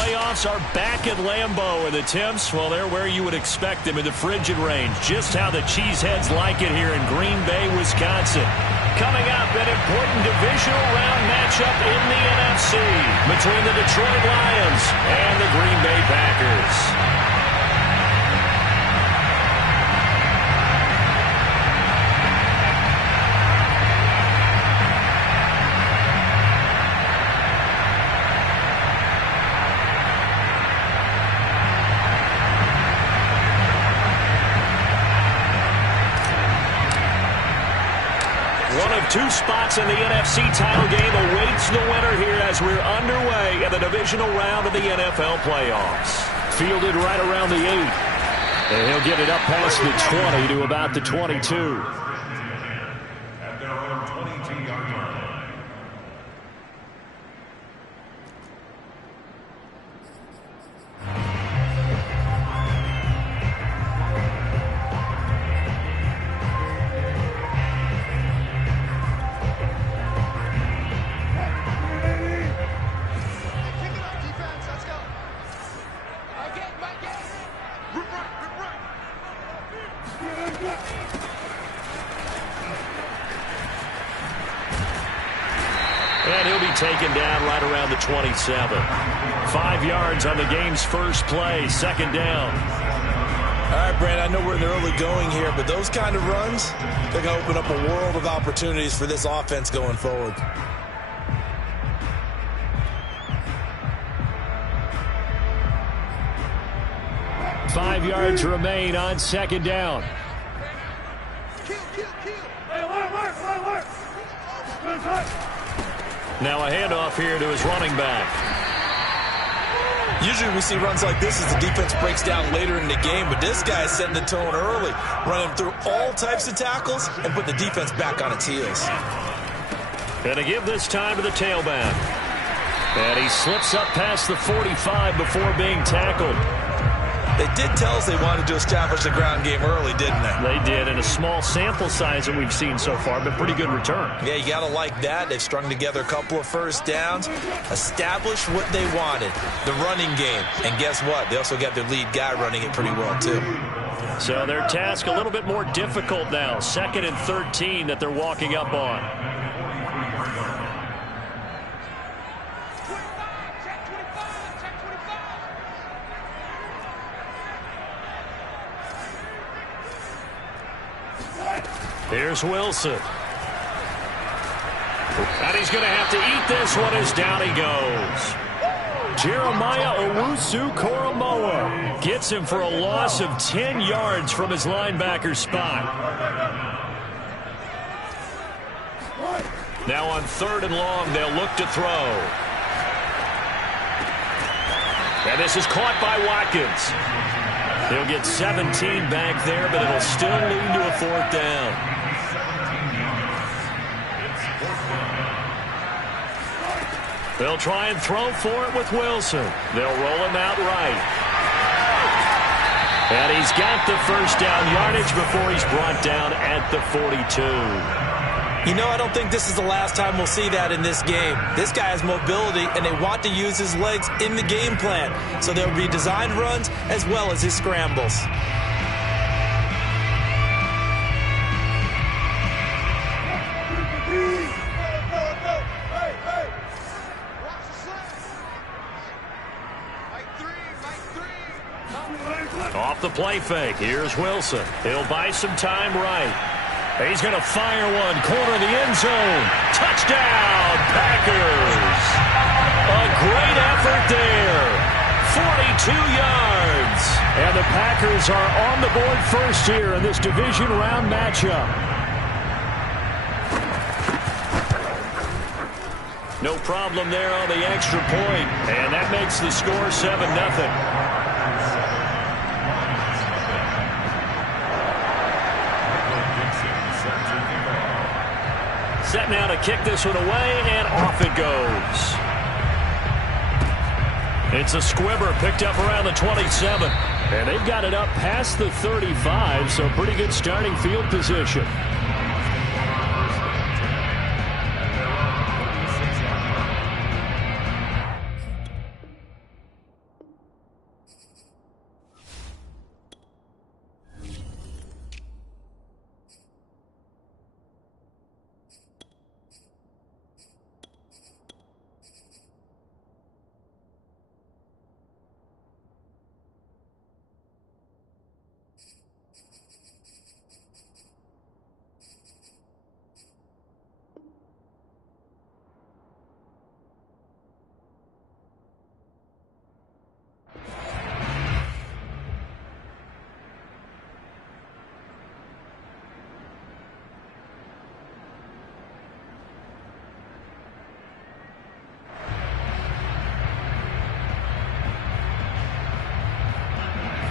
playoffs are back at Lambeau, and the temps, well, they're where you would expect them in the frigid range. Just how the Cheeseheads like it here in Green Bay, Wisconsin. Coming up, an important divisional round matchup in the NFC between the Detroit Lions and the Green Bay Packers. Two spots in the NFC title game awaits the winner here as we're underway in the divisional round of the NFL playoffs. Fielded right around the 8. And he'll get it up past the 20 to about the 22. At their own 22-yard line. And he'll be taken down right around the 27. 5 yards on the game's first play, second down. All right, Brandon, I know we're in the early going here, but those kind of runs, they're going to open up a world of opportunities for this offense going forward. Five yards remain on second down. Now a handoff here to his running back. Usually we see runs like this as the defense breaks down later in the game, but this guy is setting the tone early, running through all types of tackles and put the defense back on its heels. And to give this time to the tailback. And he slips up past the 45 before being tackled. They did tell us they wanted to establish the ground game early, didn't they? They did, in a small sample size that we've seen so far, but pretty good return. Yeah, you got to like that. They've strung together a couple of first downs, established what they wanted, the running game. And guess what? They also got their lead guy running it pretty well, too. So their task a little bit more difficult now. 2nd and 13 that they're walking up on. Here's Wilson. And he's going to have to eat this one as down he goes. Jeremiah Owusu-Koramoah gets him for a loss of 10 yards from his linebacker spot. Now on 3rd and long, they'll look to throw. And this is caught by Watkins. He'll get 17 back there, but it'll still lead to a 4th down. They'll try and throw for it with Wilson. They'll roll him out right. And he's got the first down yardage before he's brought down at the 42. You know, I don't think this is the last time we'll see that in this game. This guy has mobility, and they want to use his legs in the game plan. So there will be designed runs as well as his scrambles. Off the play fake. Here's Wilson. He'll buy some time right. He's going to fire one. Corner of the end zone. Touchdown, Packers. A great effort there. 42 yards. And the Packers are on the board first here in this division round matchup. No problem there on the extra point. And that makes the score 7-0. Set now to kick this one away, and off it goes. It's a squibber picked up around the 27. And they've got it up past the 35, so pretty good starting field position.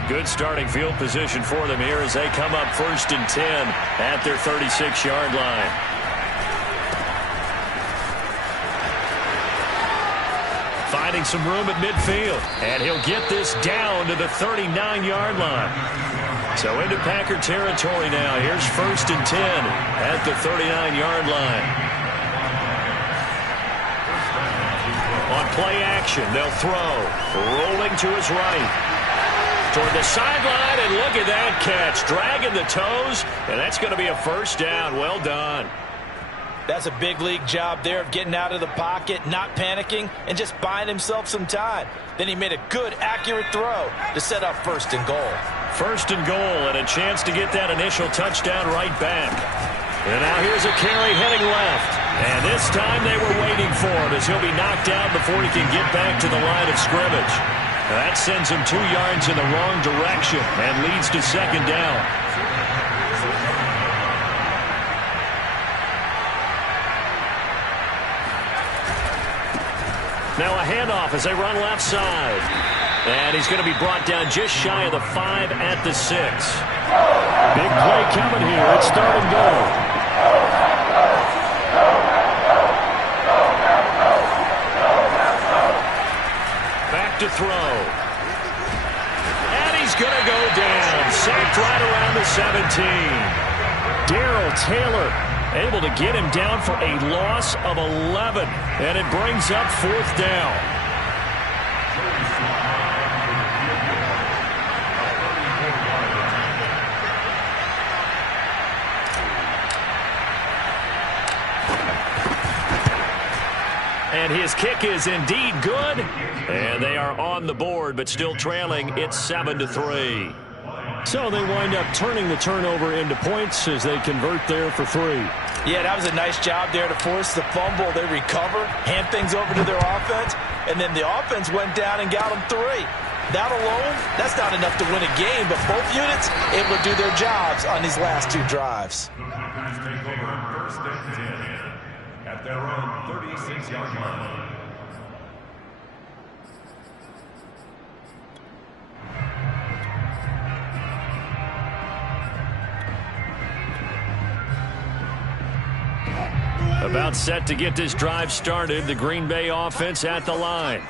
Good starting field position for them here as they come up 1st and 10 at their 36-yard line. Finding some room at midfield, and he'll get this down to the 39-yard line. So into Packer territory now. Here's 1st and 10 at the 39-yard line. On play action, they'll throw. Rolling to his right. Toward the sideline, and look at that catch. Dragging the toes, and that's going to be a 1st down. Well done. That's a big league job there of getting out of the pocket, not panicking, and just buying himself some time. Then he made a good, accurate throw to set up 1st and goal. 1st and goal, and a chance to get that initial touchdown right back. And now here's a carry heading left. And this time they were waiting for him as he'll be knocked out before he can get back to the line of scrimmage. That sends him 2 yards in the wrong direction and leads to 2nd down. Now a handoff as they run left side. And he's going to be brought down just shy of the 5 at the 6. Big play coming here. It's 3rd and goal. Back to throw. And he's going to go down. Sacked right around the 17. Darrell Taylor able to get him down for a loss of 11. And it brings up 4th down. And his kick is indeed good. And they are on the board, but still trailing. It's 7-3. So they wind up turning the turnover into points as they convert there for 3. Yeah, that was a nice job there to force the fumble. They recover, hand things over to their offense, and then the offense went down and got them 3. That alone, that's not enough to win a game, but both units able to do their jobs on these last 2 drives. Take over 1st and 10 at their own 36-yard line. About set to get this drive started. The Green Bay offense at the line.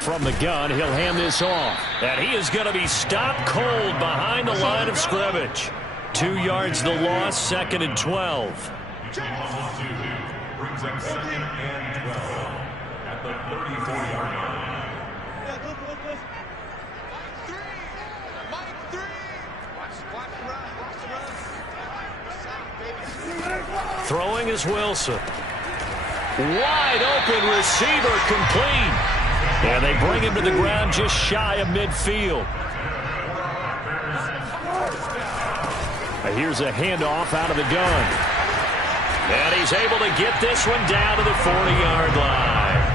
From the gun, he'll hand this off. And he is going to be stopped cold behind the line of scrimmage. 2 yards the loss, 2nd and 12. Brings up 2nd and 12 at the 34-yard line. Throwing is Wilson. Wide open receiver complete. And they bring him to the ground just shy of midfield. Here's a handoff out of the gun. And he's able to get this one down to the 40-yard line.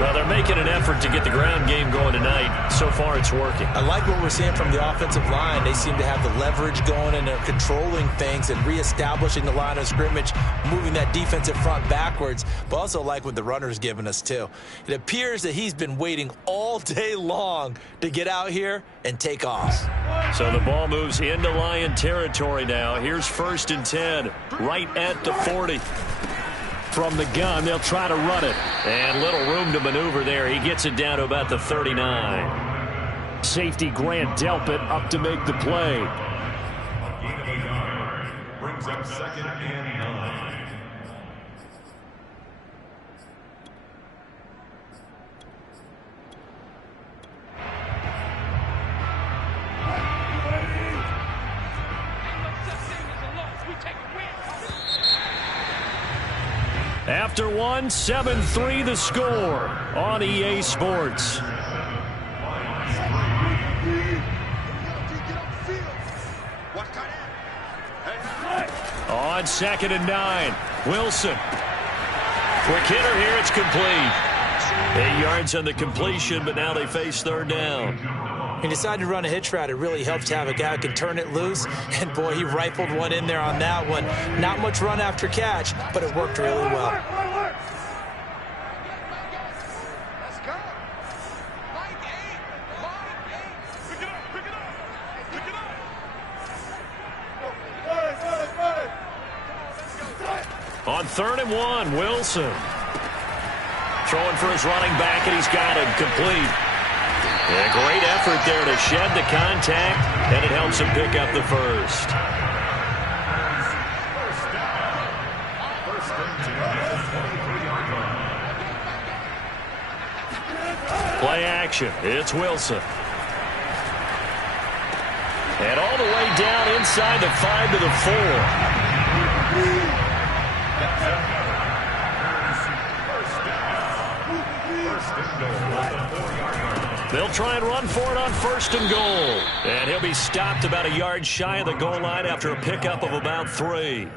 Well, they're making an effort to get the ground game going tonight. So far, it's working. I like what we're seeing from the offensive line. They seem to have the leverage going, and they're controlling things and reestablishing the line of scrimmage, moving that defensive front backwards, but also like what the runner's giving us, too. It appears that he's been waiting all day long to get out here and take off. So the ball moves into Lion territory now. Here's 1st and 10, right at the 40. From the gun, they'll try to run it. And little room to maneuver there. He gets it down to about the 39. Safety Grant Delpit up to make the play. Gain of a yard. Brings up 2nd and 9. After one, 7-3 the score on EA Sports. On 2nd and 9, Wilson. Quick hitter here, it's complete. 8 yards on the completion, but now they face 3rd down. He decided to run a hitch route. It really helps to have a guy who can turn it loose. And, boy, he rifled one in there on that one. Not much run after catch, but it worked really well. On 3rd and 1, Wilson. Throwing for his running back, and he's got it complete. A great effort there to shed the contact, and it helps him pick up the first. Play action. It's Wilson. And all the way down inside the 5 to the 4. They'll try and run for it on 1st and goal. And he'll be stopped about a yard shy of the goal line after a pickup of about 3.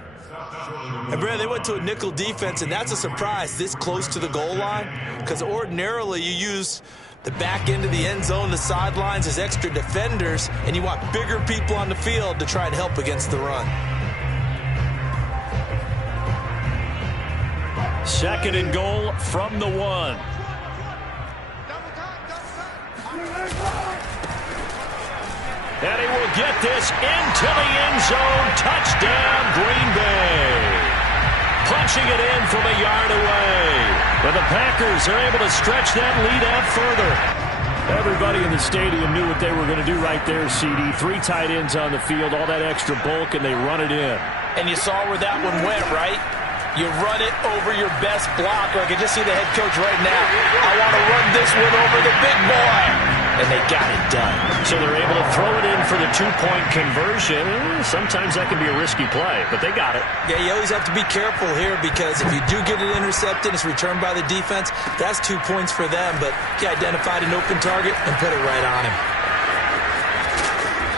And Brad, they went to a nickel defense, and that's a surprise this close to the goal line, because ordinarily you use the back end of the end zone, the sidelines as extra defenders, and you want bigger people on the field to try and help against the run. 2nd and goal from the 1. And he will get this into the end zone. Touchdown, Green Bay. Punching it in from a yard away. But the Packers are able to stretch that lead out further. Everybody in the stadium knew what they were going to do right there, CD. 3 tight ends on the field, all that extra bulk, and they run it in. And you saw where that one went, right? You run it over your best blocker. I can just see the head coach right now. I want to run this one over the big boy. And they got it done. So they're able to throw it in for the 2-point conversion. Sometimes that can be a risky play, but they got it. Yeah, you always have to be careful here, because if you do get it intercepted, it's returned by the defense, that's 2 points for them. But he identified an open target and put it right on him.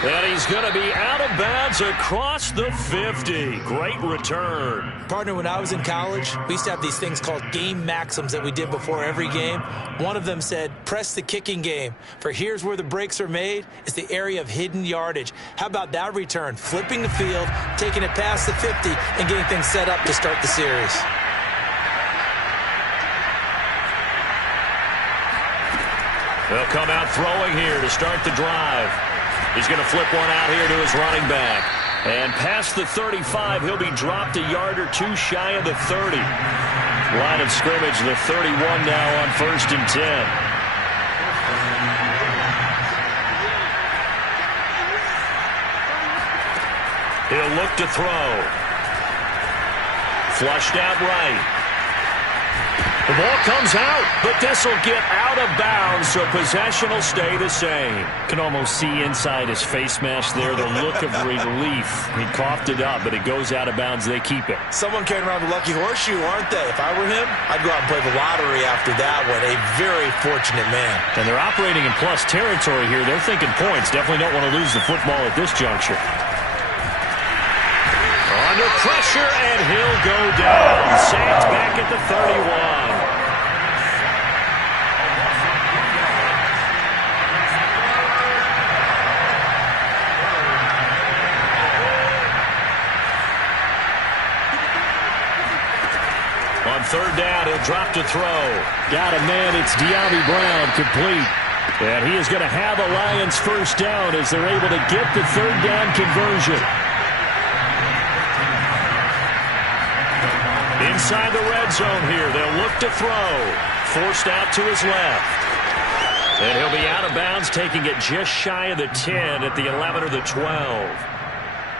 And he's going to be out of bounds across the 50. Great return. Partner, when I was in college, we used to have these things called game maxims that we did before every game. One of them said, press the kicking game. For here's where the breaks are made, is the area of hidden yardage. How about that return? Flipping the field, taking it past the 50, and getting things set up to start the series. They'll come out throwing here to start the drive. He's going to flip one out here to his running back. And past the 35, he'll be dropped a yard or 2 shy of the 30. Line of scrimmage, the 31 now on 1st and 10. He'll look to throw. Flushed out right. The ball comes out, but this will get out of bounds, so possession will stay the same. Can almost see inside his face mask there, the look of relief. He coughed it up, but it goes out of bounds. They keep it. Someone carrying around the lucky horseshoe, aren't they? If I were him, I'd go out and play the lottery after that one. A very fortunate man. And they're operating in plus territory here. They're thinking points. Definitely don't want to lose the football at this juncture. Under pressure, and he'll go down. Sacked back at the 31. On 3rd down, he'll drop to throw. Got a man, it's De'Ami Brown, complete. And he is going to have a Lions 1st down as they're able to get the 3rd down conversion. Inside the red zone here, they'll look to throw. Forced out to his left. And he'll be out of bounds, taking it just shy of the 10 at the 11 or the 12.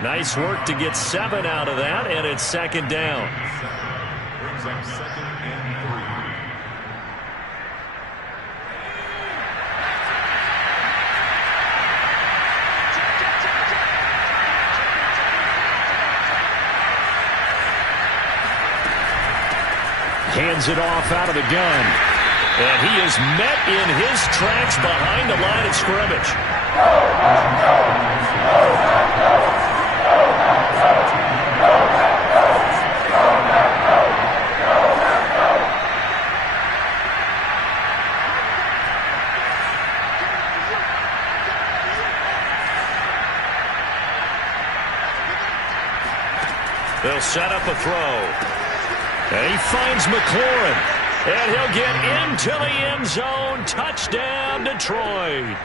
Nice work to get 7 out of that, and it's 2nd down. Brings up 2nd and 3. Hands it off out of the gun. And he is met in his tracks behind the line of scrimmage. They'll set up a throw. And he finds McLaurin. And he'll get into the end zone. Touchdown, Detroit.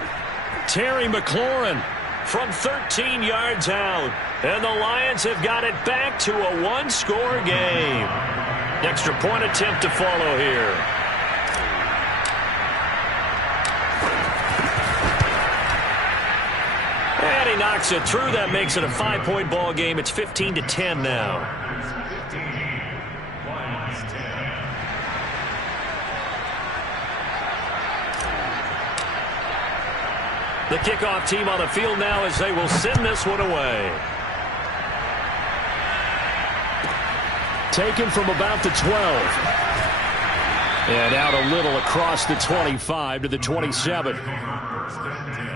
Terry McLaurin from 13 yards out. And the Lions have got it back to a one-score game. Extra point attempt to follow here. And he knocks it through. That makes it a 5-point ball game. It's 15-10 now. The kickoff team on the field now as they will send this one away. Taken from about the 12. And out a little across the 25 to the 27. First and 10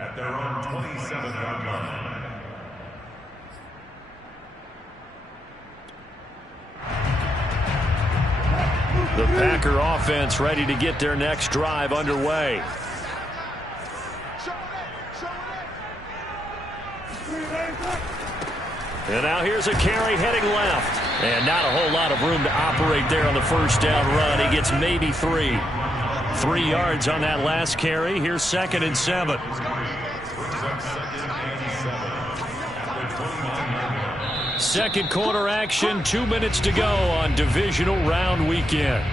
at their own 27-yard line. The Packer offense ready to get their next drive underway. And now here's a carry heading left. And not a whole lot of room to operate there on the first down run. He gets maybe 3. 3 yards on that last carry. Here's 2nd and 7. Second quarter action, 2 minutes to go on divisional round weekend.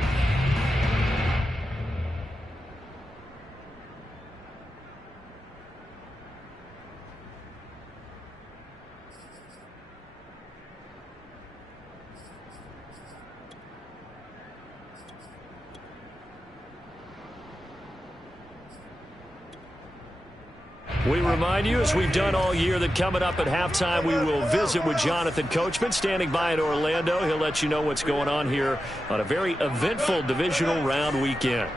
We remind you, as we've done all year, that coming up at halftime, we will visit with Jonathan Coachman, standing by in Orlando. He'll let you know what's going on here on a very eventful divisional round weekend.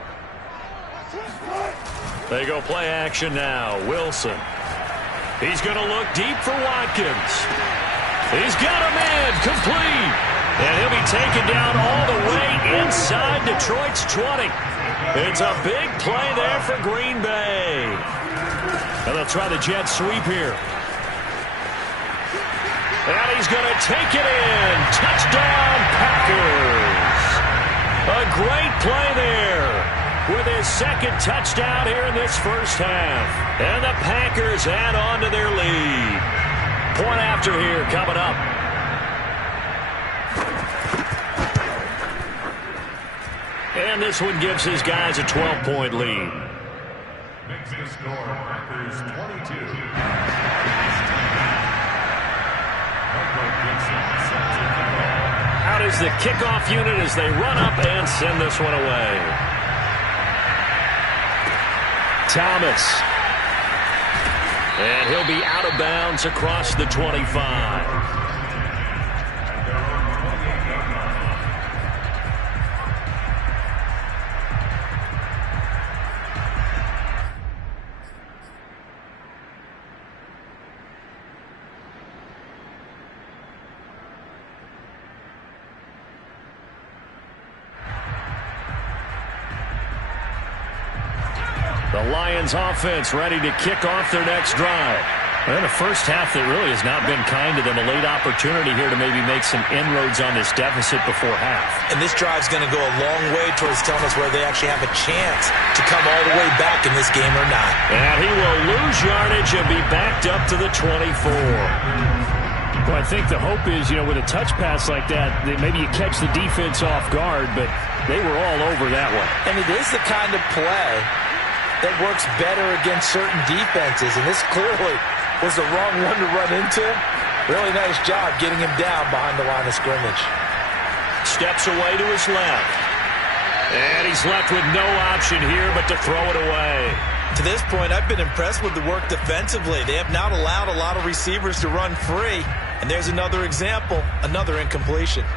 They go play action now. Wilson. He's going to look deep for Watkins. He's got a man complete. And he'll be taken down all the way inside Detroit's 20. It's a big play there for Green Bay. And they'll try the jet sweep here. And he's going to take it in. Touchdown, Packers. A great play there with his second touchdown here in this first half. And the Packers add on to their lead. Point after here coming up. And this one gives his guys a 12-point lead. Makes the score Packers 22. Out is the kickoff unit as they run up and send this one away. Thomas. And he'll be out of bounds across the 25. The Lions offense ready to kick off their next drive. Well, the first half that really has not been kind to them. A late opportunity here to maybe make some inroads on this deficit before half. And this drive's going to go a long way towards telling us whether they actually have a chance to come all the way back in this game or not. And he will lose yardage and be backed up to the 24. Well, I think the hope is, with a touch pass like that, that maybe you catch the defense off guard, but they were all over that one. And it is the kind of play that works better against certain defenses, and this clearly was the wrong one to run into. Really nice job getting him down behind the line of scrimmage. Steps away to his left. And he's left with no option here but to throw it away. To this point, I've been impressed with the work defensively. They have not allowed a lot of receivers to run free. And there's another example, another incompletion.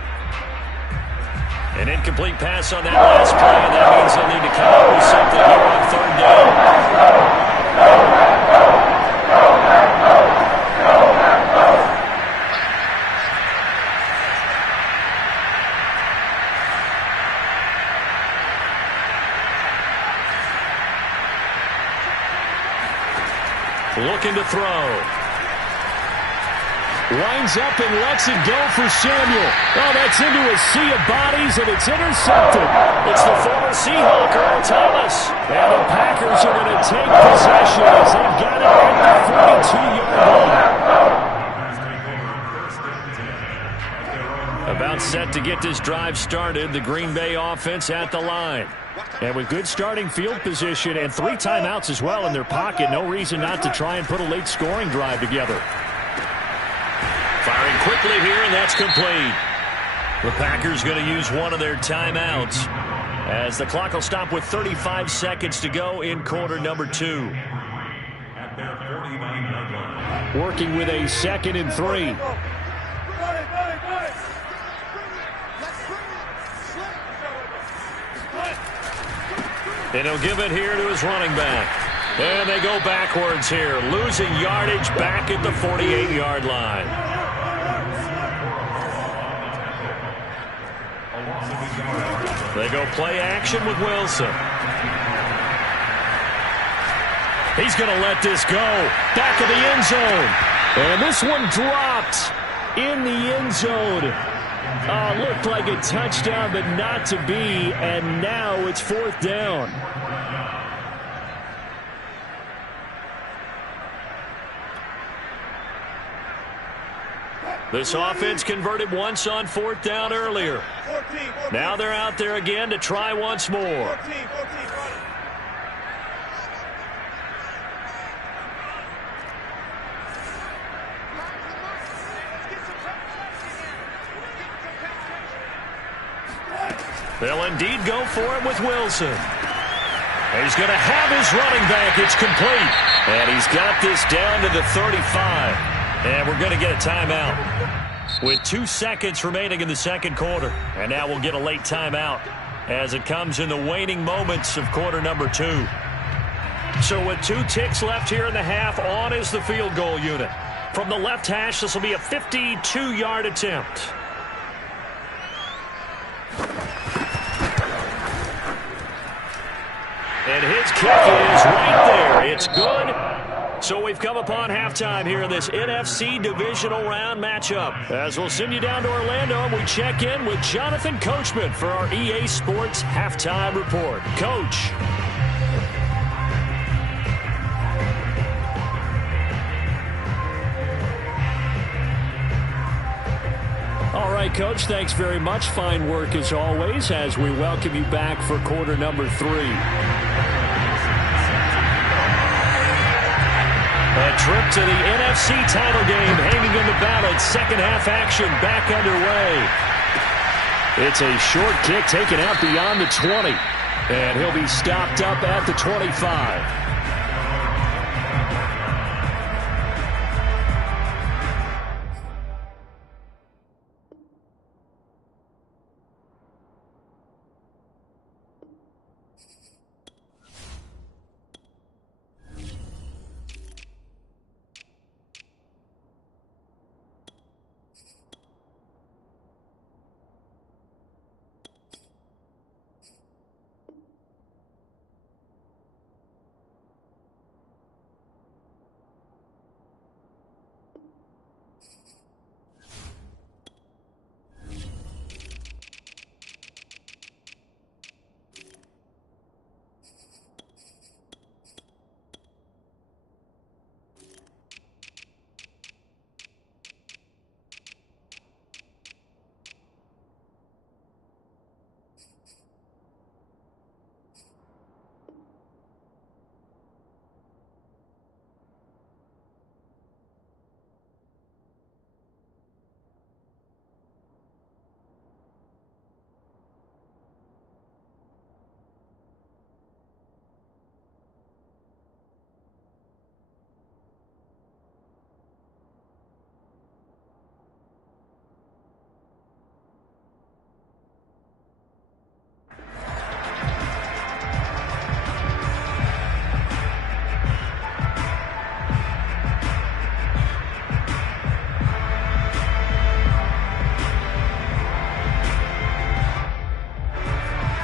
An incomplete pass on that last play, and that means they'll need to come up with something here on third down. Looking to throw. Winds up and lets it go for Samuel. Oh, that's into a sea of bodies, and it's intercepted. It's the former Seahawk, Earl Thomas. And the Packers are going to take possession as they've got it at the 42-yard line. About set to get this drive started, the Green Bay offense at the line. And with good starting field position and 3 timeouts as well in their pocket, no reason not to try and put a late scoring drive together. Firing quickly here, and that's complete. The Packers going to use one of their timeouts as the clock will stop with 35 seconds to go in quarter number 2. Working with a 2nd and 3. And he'll give it here to his running back. And they go backwards here, losing yardage back at the 48-yard line. They go play action with Wilson. He's going to let this go. Back of the end zone. And this one dropped in the end zone. Looked like a touchdown, but not to be. And now it's 4th down. This offense converted once on 4th down earlier. Now they're out there again to try once more. They'll indeed go for it with Wilson. He's going to have his running back. It's complete. And he's got this down to the 35. And we're going to get a timeout with 2 seconds remaining in the second quarter. And now we'll get a late timeout as it comes in the waning moments of quarter number 2. So with 2 ticks left here in the half, on is the field goal unit. From the left hash, this will be a 52-yard attempt. And his kick is right there. It's good. So we've come upon halftime here in this NFC divisional round matchup. As we'll send you down to Orlando, and we check in with Jonathan Coachman for our EA Sports Halftime Report. Coach. All right, Coach, thanks very much. Fine work as always as we welcome you back for quarter number 3. A trip to the NFC title game hanging in the balance. Second half action back underway. It's a short kick taken out beyond the 20. And he'll be stopped up at the 25.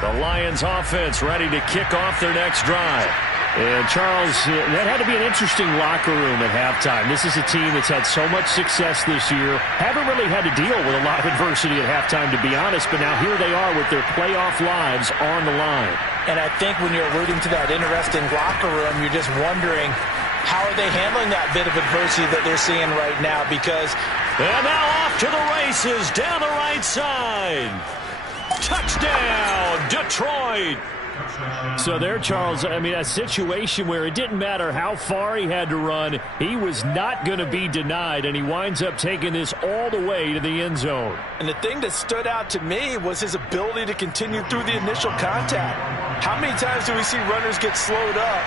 The Lions offense ready to kick off their next drive. And, Charles, that had to be an interesting locker room at halftime. This is a team that's had so much success this year. Haven't really had to deal with a lot of adversity at halftime, to be honest. But now here they are with their playoff lives on the line. And I think when you're alluding to that interesting locker room, you're just wondering, how are they handling that bit of adversity that they're seeing right now? Because... And now off to the races down the right side. Touchdown, Detroit. So there, Charles, I mean, a situation where it didn't matter how far he had to run, he was not going to be denied, and he winds up taking this all the way to the end zone. And the thing that stood out to me was his ability to continue through the initial contact. How many times do we see runners get slowed up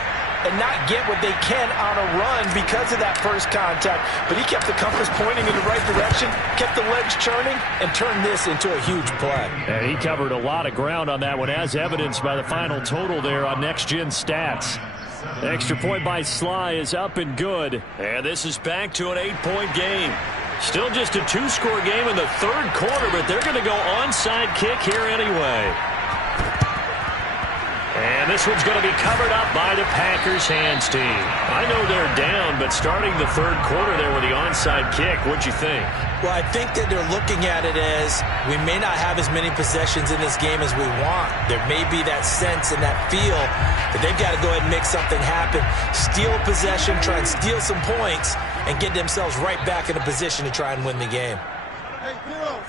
and not get what they can on a run because of that first contact? But he kept the compass pointing in the right direction, kept the legs churning, and turned this into a huge play. And he covered a lot of ground on that one, as evidenced by the final total there on Next Gen Stats. The extra point by Sly is up and good. And this is back to an 8-point game. Still just a 2-score game in the third quarter, but they're going to go onside kick here anyway. And this one's going to be covered up by the Packers hands team. I know they're down, but starting the third quarter there with the onside kick, what'd you think? Well, I think that they're looking at it as we may not have as many possessions in this game as we want. There may be that sense and that feel that they've got to go ahead and make something happen. Steal a possession, try and steal some points, and get themselves right back in a position to try and win the game. Hey, zero.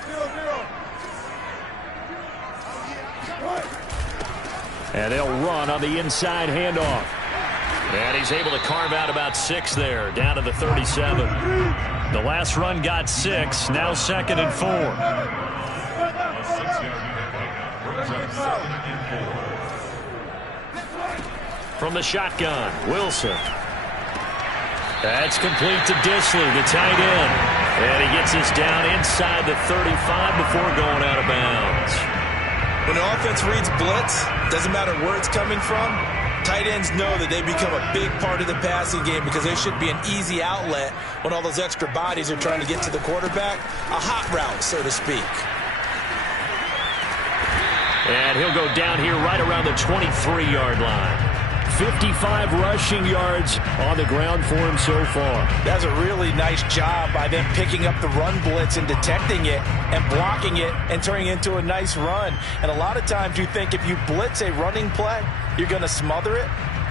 And they'll run on the inside handoff. And he's able to carve out about 6 there, down to the 37. The last run got 6, now 2nd and 4. From the shotgun, Wilson. That's complete to Disley, the tight end. And he gets us down inside the 35 before going out of bounds. When the offense reads blitz, doesn't matter where it's coming from, tight ends know that they become a big part of the passing game because they should be an easy outlet when all those extra bodies are trying to get to the quarterback. A hot route, so to speak. And he'll go down here right around the 23-yard line. 55 rushing yards on the ground for him so far. That's a really nice job by them picking up the run blitz and detecting it and blocking it and turning it into a nice run. And a lot of times you think if you blitz a running play, you're going to smother it.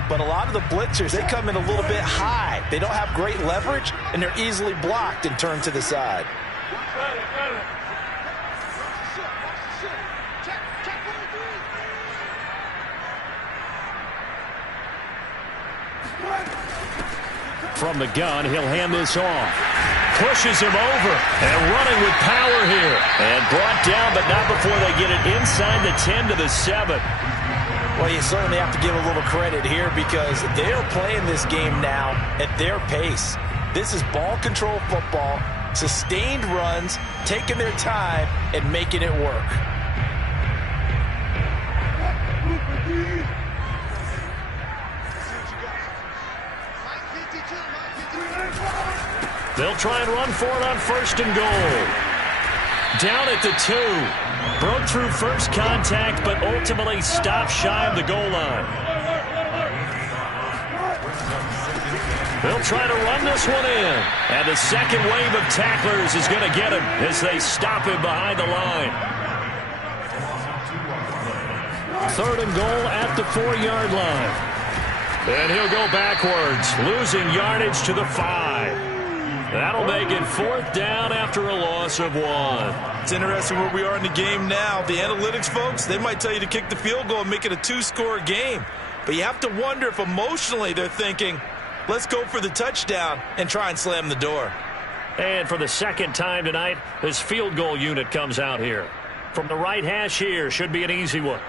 But a lot of the blitzers, they come in a little bit high. They don't have great leverage, and they're easily blocked and turned to the side. From the gun, he'll hand this off. Pushes him over and running with power here. And brought down, but not before they get it inside the 10 to the 7. Well, you certainly have to give a little credit here because they're playing this game now at their pace. This is ball control football, sustained runs, taking their time, and making it work. They'll try and run for it on 1st and goal. Down at the 2. Broke through first contact, but ultimately stopped shy of the goal line. They'll try to run this one in. And the second wave of tacklers is going to get him as they stop him behind the line. 3rd and goal at the 4-yard line. And he'll go backwards, losing yardage to the 5. That'll make it 4th down after a loss of 1. It's interesting where we are in the game now. The analytics folks, they might tell you to kick the field goal and make it a 2-score game. But you have to wonder if emotionally they're thinking, let's go for the touchdown and try and slam the door. And for the second time tonight, this field goal unit comes out here. From the right hash here, should be an easy one.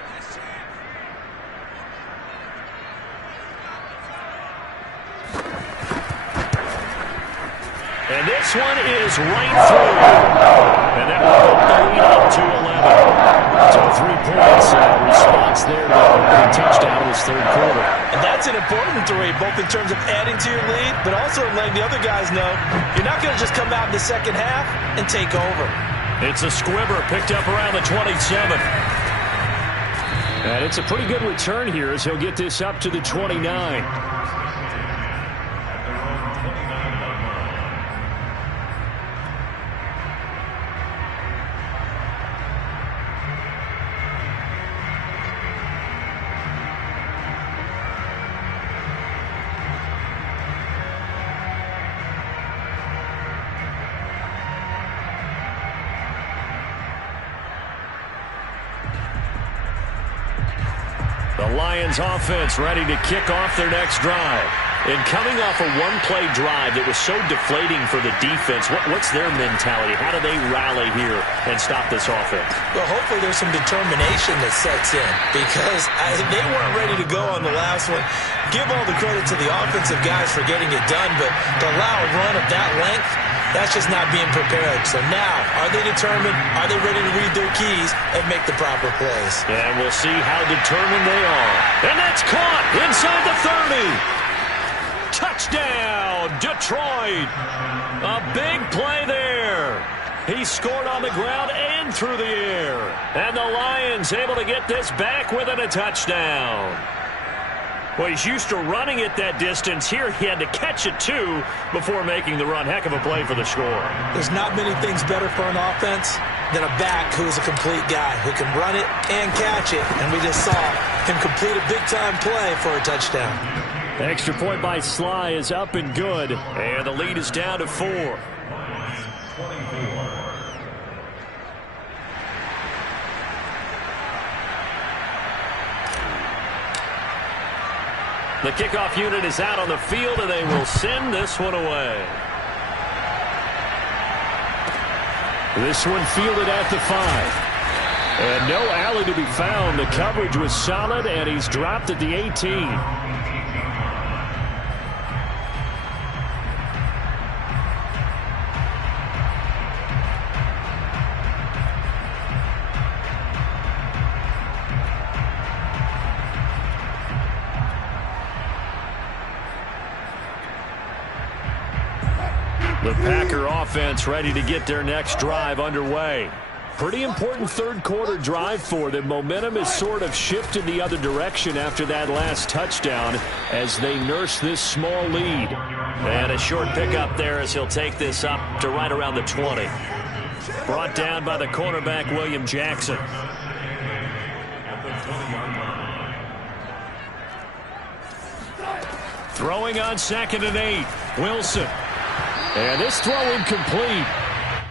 And this one is right through. And that will put the lead up to 11. So 3 points response there to the touchdown in this third quarter. And that's an important 3, both in terms of adding to your lead, but also letting the other guys know you're not going to just come out in the second half and take over. It's a squibber picked up around the 27. And it's a pretty good return here as he'll get this up to the 29. The Lions offense ready to kick off their next drive. And coming off a one-play drive that was so deflating for the defense, what's their mentality? How do they rally here and stop this offense? Well, hopefully there's some determination that sets in because they weren't ready to go on the last one. Give all the credit to the offensive guys for getting it done, but to allow a run of that length, that's just not being prepared. So now, are they determined? Are they ready to read their keys and make the proper plays? And we'll see how determined they are. And that's caught inside the 30. Touchdown, Detroit. A big play there. He scored on the ground and through the air. And the Lions able to get this back within a touchdown. Well, he's used to running it that distance. Here he had to catch it, too, before making the run. Heck of a play for the score. There's not many things better for an offense than a back who is a complete guy who can run it and catch it. And we just saw him complete a big-time play for a touchdown. Extra point by Sly is up and good. And the lead is down to 4. The kickoff unit is out on the field, and they will send this one away. This one fielded at the 5. And no alley to be found. The coverage was solid, and he's dropped at the 18. The Packer offense ready to get their next drive underway. Pretty important third quarter drive for them. Momentum has sort of shifted the other direction after that last touchdown as they nurse this small lead. And a short pickup there as he'll take this up to right around the 20. Brought down by the cornerback, William Jackson. Throwing on 2nd and 8. Wilson. And this throw incomplete.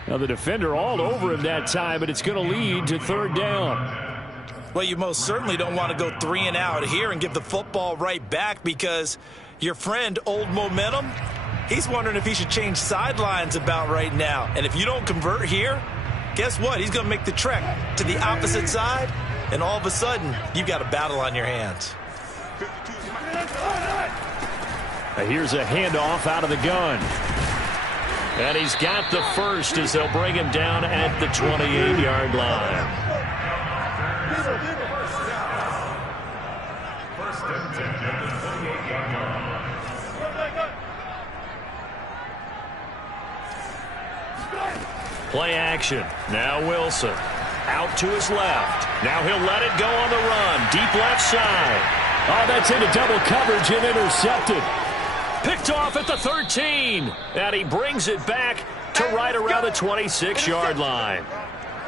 Now the defender all over him that time, but it's going to lead to 3rd down. Well, you most certainly don't want to go 3 and out here and give the football right back because your friend, Old Momentum, he's wondering if he should change sidelines about right now. And if you don't convert here, guess what? He's going to make the trek to the opposite side, and all of a sudden, you've got a battle on your hands. Here's a handoff out of the gun. And he's got the first as they'll bring him down at the 28-yard line. First and 10 at the 28-yard line. Play action. Now Wilson. Out to his left. Now he'll let it go on the run. Deep left side. Oh, that's into double coverage and intercepted. Picked off at the 13. And he brings it back to right around the 26-yard line.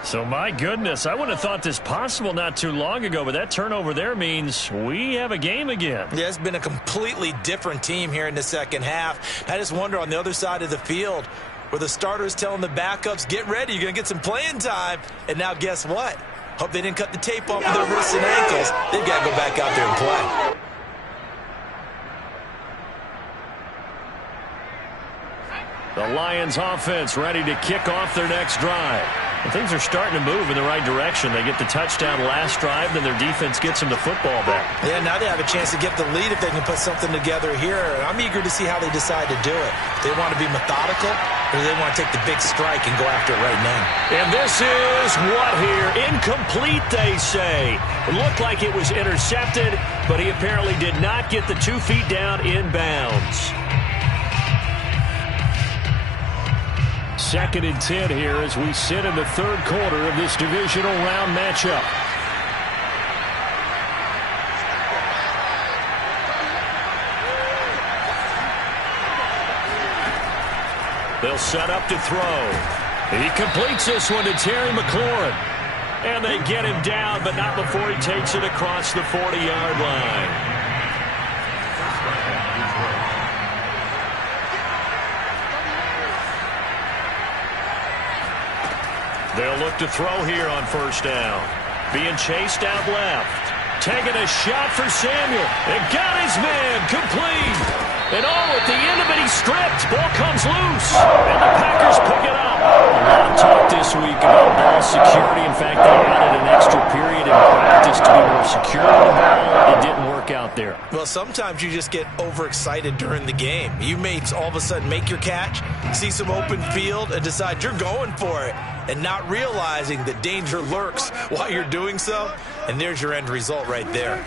So, my goodness, I wouldn't have thought this possible not too long ago, but that turnover there means we have a game again. Yeah, it's been a completely different team here in the second half. I just wonder on the other side of the field where the starters telling the backups, get ready, you're going to get some playing time. And now guess what? Hope they didn't cut the tape off of their wrists and ankles. They've got to go back out there and play. The Lions offense ready to kick off their next drive. And things are starting to move in the right direction. They get the touchdown last drive, then their defense gets them the football back. Yeah, now they have a chance to get the lead if they can put something together here. I'm eager to see how they decide to do it. Do they want to be methodical, or do they want to take the big strike and go after it right now? And this is what here? Incomplete, they say. It looked like it was intercepted, but he apparently did not get the 2 feet down in bounds. 2nd and 10 here as we sit in the third quarter of this divisional round matchup. They'll set up to throw. He completes this one to Terry McLaurin. And they get him down, but not before he takes it across the 40-yard line. They'll look to throw here on first down. Being chased out left. Taking a shot for Samuel. And got his man complete. And at the end of it, he's stripped. Ball comes loose. And the Packers pick it up. A lot of talk this week about ball security. In fact, they added an extra period in practice to be more secure on the ball. It didn't work out there. Well, sometimes you just get overexcited during the game. You may all of a sudden make your catch, see some open field, and decide you're going for it, and not realizing that danger lurks while you're doing so. And there's your end result right there.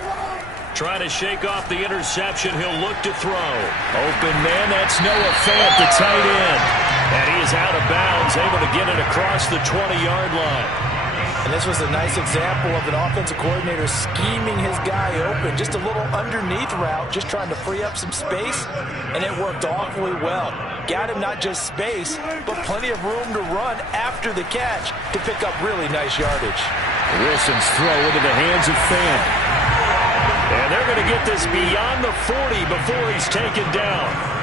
Trying to shake off the interception. He'll look to throw. Open man, that's Noah Fant, the tight end. And he is out of bounds, able to get it across the 20-yard line. And this was a nice example of an offensive coordinator scheming his guy open. Just a little underneath route, just trying to free up some space, and it worked awfully well. Got him not just space, but plenty of room to run after the catch to pick up really nice yardage. Wilson's throw into the hands of Fant. And they're going to get this beyond the 40 before he's taken down.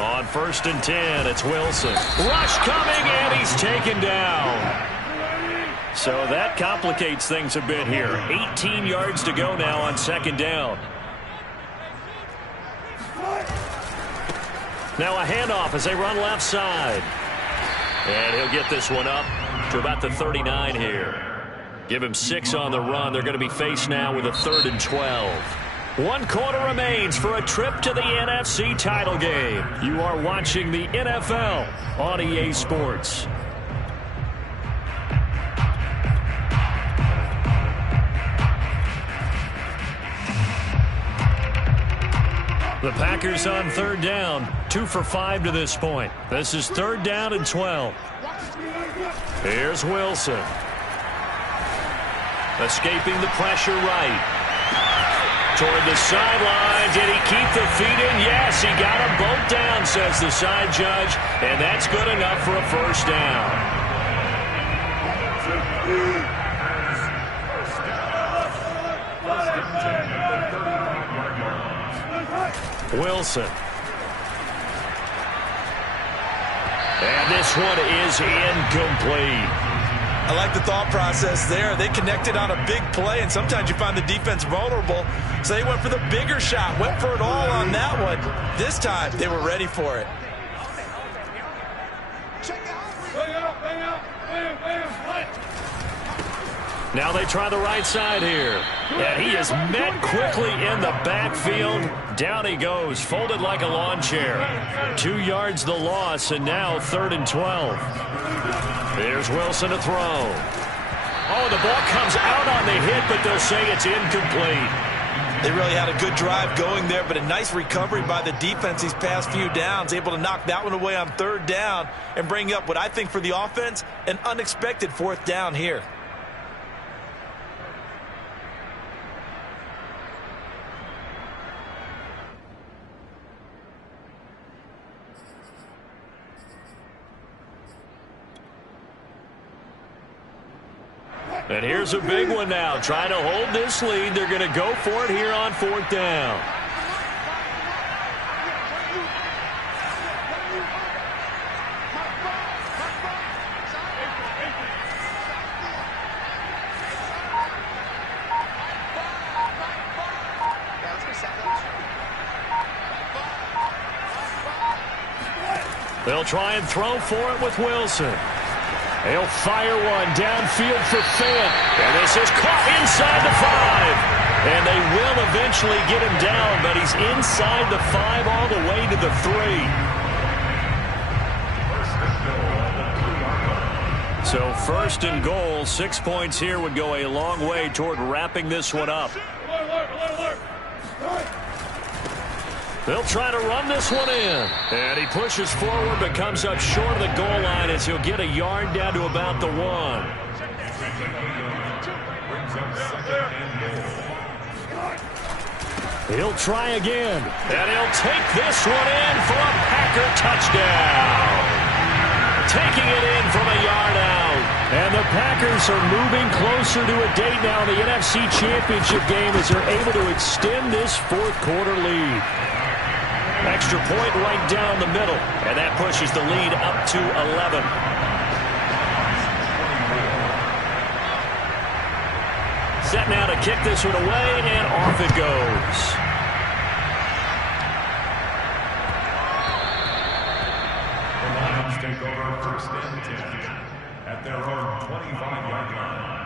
On 1st and 10, it's Wilson. Rush coming, and he's taken down. So that complicates things a bit here. 18 yards to go now on 2nd down. Now a handoff as they run left side. And he'll get this one up to about the 39 here. Give him 6 on the run. They're going to be faced now with a 3rd and 12. 1 quarter remains for a trip to the NFC title game. You are watching the NFL on EA Sports. The Packers on 3rd down, 2 for 5 to this point. This is 3rd down and 12. Here's Wilson. Escaping the pressure right. Toward the sideline. Did he keep the feet in? Yes, he got them both down, says the side judge. And that's good enough for a 1st down. Wilson. And this one is incomplete. I like the thought process there. They connected on a big play, and sometimes you find the defense vulnerable. So they went for the bigger shot, went for it all on that one. This time, they were ready for it. Now they try the right side here. And he is met quickly in the backfield. Down he goes, folded like a lawn chair. 2 yards the loss, and now 3rd and 12. There's Wilson to throw. Oh, the ball comes out on the hit, but they'll say it's incomplete. They really had a good drive going there, but a nice recovery by the defense these past few downs, able to knock that one away on 3rd down and bring up what I think for the offense, an unexpected 4th down here. And here's a big one now. Trying to hold this lead. They're going to go for it here on 4th down. They'll try and throw for it with Wilson. He'll fire one downfield for Fant. And this is caught inside the 5. And they will eventually get him down, but he's inside the 5 all the way to the 3. So 1st and goal, 6 points here would go a long way toward wrapping this one up. They'll try to run this one in. And he pushes forward but comes up short of the goal line as he'll get a yard down to about the 1. He'll try again. And he'll take this one in for a Packer touchdown. Taking it in from a yard out. And the Packers are moving closer to a date now in the NFC Championship game as they're able to extend this fourth quarter lead. Extra point right down the middle, and that pushes the lead up to 11. Set now to kick this one away, and off it goes. The Lions take over first and 10 at their own 25-yard line.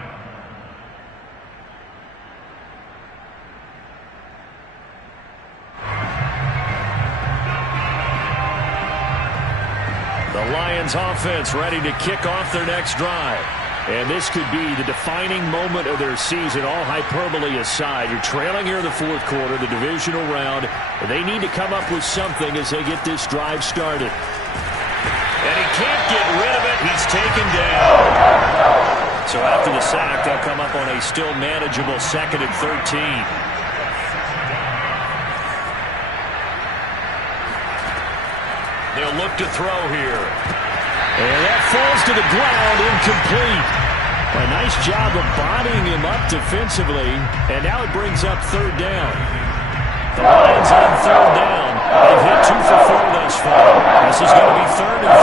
The Lions offense ready to kick off their next drive. And this could be the defining moment of their season, all hyperbole aside. You're trailing here in the fourth quarter, the divisional round. They need to come up with something as they get this drive started. And he can't get rid of it. He's taken down. So after the sack, they'll come up on a still manageable 2nd and 13. They'll look to throw here. And that falls to the ground, incomplete. A nice job of bodying him up defensively. And now it brings up 3rd down. The Lions on 3rd down. They've hit 2 for 4 thus far. This is going to be 3rd and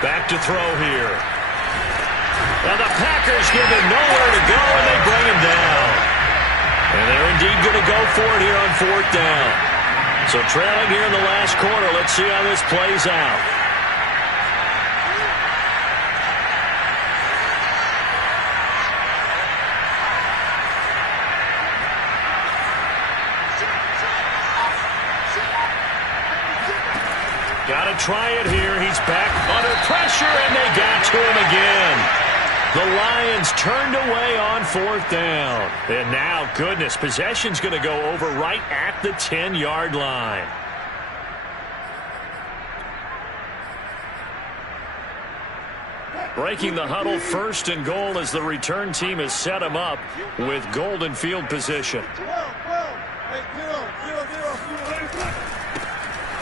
14. Back to throw here. And the Packers give him nowhere to go, and they bring him down. And they're indeed going to go for it here on 4th down. So trailing here in the last quarter, let's see how this plays out. Got to try it here. He's back under pressure, and they got to him again. The Lions turned away on 4th down. And now, goodness, possession's going to go over right at the 10-yard line. Breaking the huddle, 1st and goal as the return team has set him up with golden field position.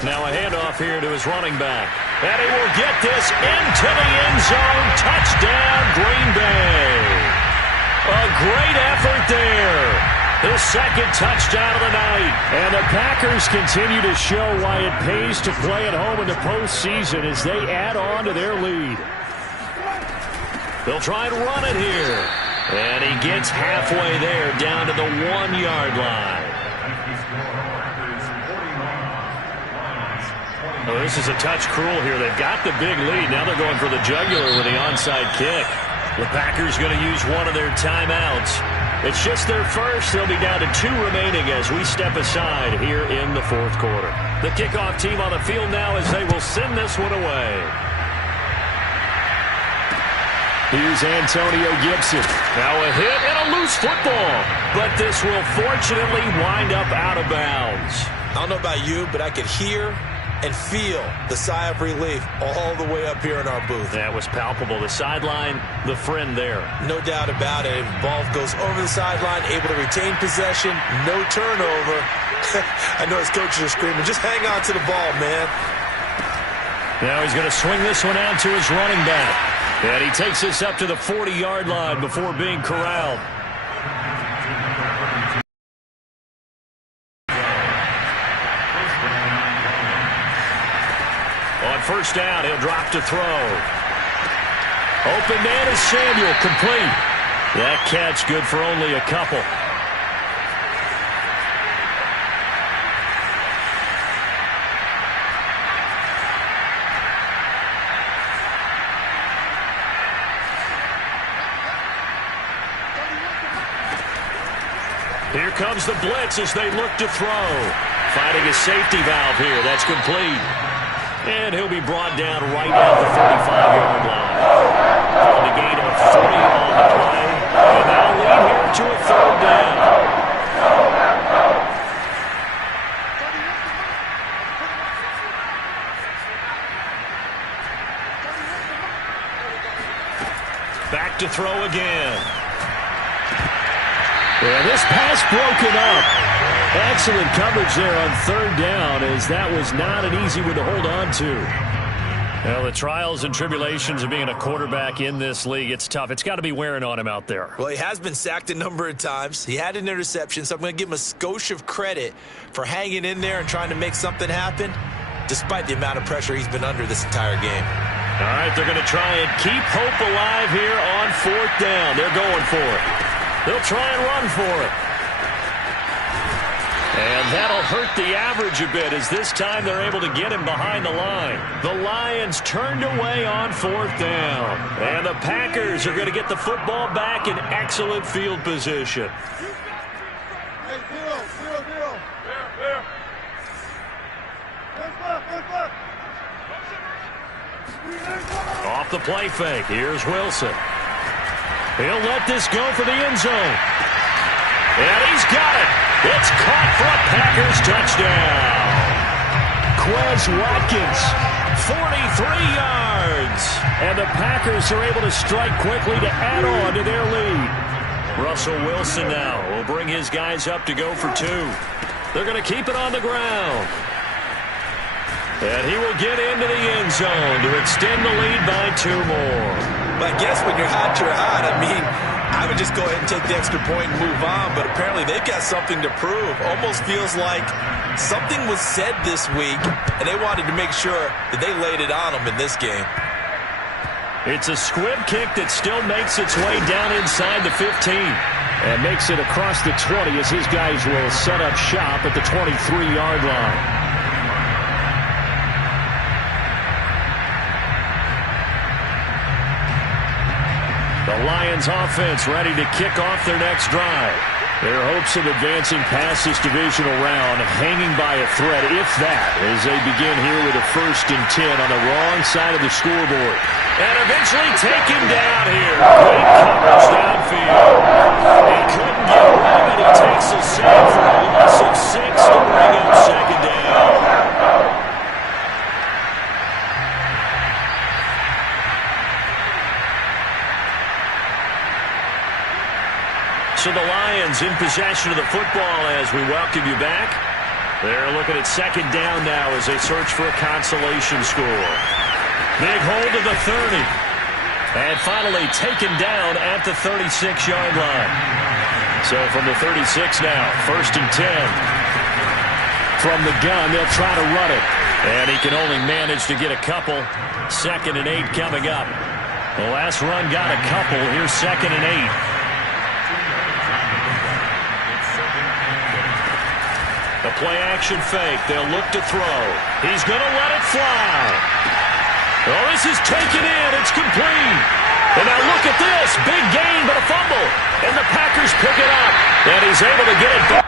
Now a handoff here to his running back. And he will get this into the end zone. Touchdown, Green Bay. A great effort there. His 2nd touchdown of the night. And the Packers continue to show why it pays to play at home in the postseason as they add on to their lead. They'll try and run it here. And he gets halfway there down to the 1-yard line. Oh, this is a touch cruel here. They've got the big lead. Now they're going for the jugular with the onside kick. The Packers going to use one of their timeouts. It's just their first. They'll be down to 2 remaining as we step aside here in the fourth quarter. The kickoff team on the field now as they will send this one away. Here's Antonio Gibson. Now a hit and a loose football. But this will fortunately wind up out of bounds. I don't know about you, but I could hear and feel the sigh of relief all the way up here in our booth. That was palpable. The sideline, the friend there. No doubt about it. If the ball goes over the sideline, able to retain possession, no turnover. I know his coaches are screaming, just hang on to the ball, man. Now he's going to swing this one out to his running back. And he takes this up to the 40-yard line before being corralled. On 1st down, he'll drop to throw. Open man is Samuel, complete. That catch good for only a couple. Here comes the blitz as they look to throw. Finding a safety valve here. That's complete. And he'll be brought down right at the 35-yard line. On the gain of 3 on the play. And now lead here to a 3rd down. Back to throw again. And this pass broken up. Excellent coverage there on 3rd down, as that was not an easy one to hold on to. Well, the trials and tribulations of being a quarterback in this league, it's tough. It's got to be wearing on him out there. Well, he has been sacked a number of times. He had an interception, so I'm going to give him a skosh of credit for hanging in there and trying to make something happen, despite the amount of pressure he's been under this entire game. All right, they're going to try and keep hope alive here on 4th down. They're going for it. They'll try and run for it. And that'll hurt the average a bit, as this time they're able to get him behind the line. The Lions turned away on 4th down. And the Packers are going to get the football back in excellent field position. Hey, zero. There. Off the play fake, here's Wilson. He'll let this go for the end zone. And he's got it. It's caught for a Packers touchdown. Quez Watkins, 43 yards. And the Packers are able to strike quickly to add on to their lead. Russell Wilson now will bring his guys up to go for 2. They're going to keep it on the ground. And he will get into the end zone to extend the lead by 2 more. But I guess when you're hot, you're hot. I mean, I would just go ahead and take the extra point and move on, but apparently they've got something to prove. Almost feels like something was said this week, and they wanted to make sure that they laid it on them in this game. It's a squib kick that still makes its way down inside the 15. And makes it across the 20 as his guys will set up shop at the 23-yard line. The Lions offense ready to kick off their next drive. Their hopes of advancing past this divisional round hanging by a thread, if that, as they begin here with a 1st and 10 on the wrong side of the scoreboard. And eventually taken down here. Great coverage downfield. He couldn't get rid of it. He takes a sack for a loss of 6 to bring up 2nd down. So the Lions in possession of the football as we welcome you back. They're looking at 2nd down now as they search for a consolation score. Big hold of the 30. And finally taken down at the 36-yard line. So from the 36 now, 1st and 10. From the gun, they'll try to run it. And he can only manage to get a couple. 2nd and 8 coming up. The last run got a couple. Here's 2nd and 8. The play-action fake. They'll look to throw. He's going to let it fly. Oh, this is taken in. It's complete. And now look at this. Big gain, but a fumble. And the Packers pick it up. And he's able to get it back.